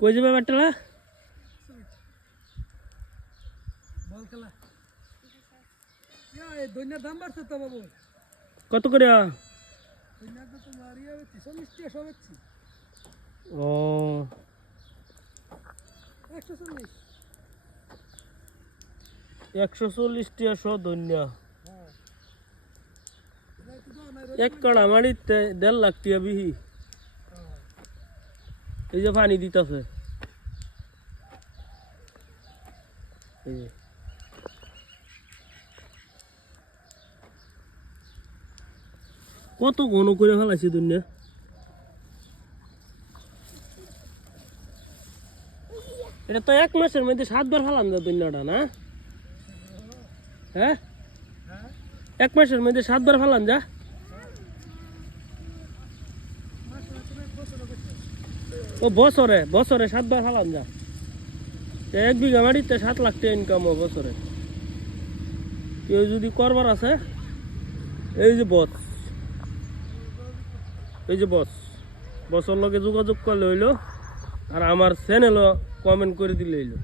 কই যাবে ব্যাটালা বল খেলা এই দইনার দাম বাড়ছে তো বাবু কত করে দইনার তো তোমার 40 টাকা সব হচ্ছে ও 140 140 টাকা শো দইনা হ্যাঁ এক কাড়া মারিতে 1.5 লাখ টাকা বিহি এই যে পানি দিতেছে কত ঘন করে ফেলাইছে দুনিয়া এটা তো 1 মাসের মধ্যে 7 বার ফেলান যা দুনিয়াটা না হ্যাঁ 1 মাসের মধ্যে 7 বার ফেলান যা ও বছরে 7 বার ফেলান যা 1 বিঘা মাটিতে 7 লাখ টাকা ইনকাম হয় বছরে কেউ যদি করবার আছে এই যে বছর লগে যোগাযোগ করলে হইলো আর আমার চ্যানেলও কমেন্ট করে দিলে হইলো।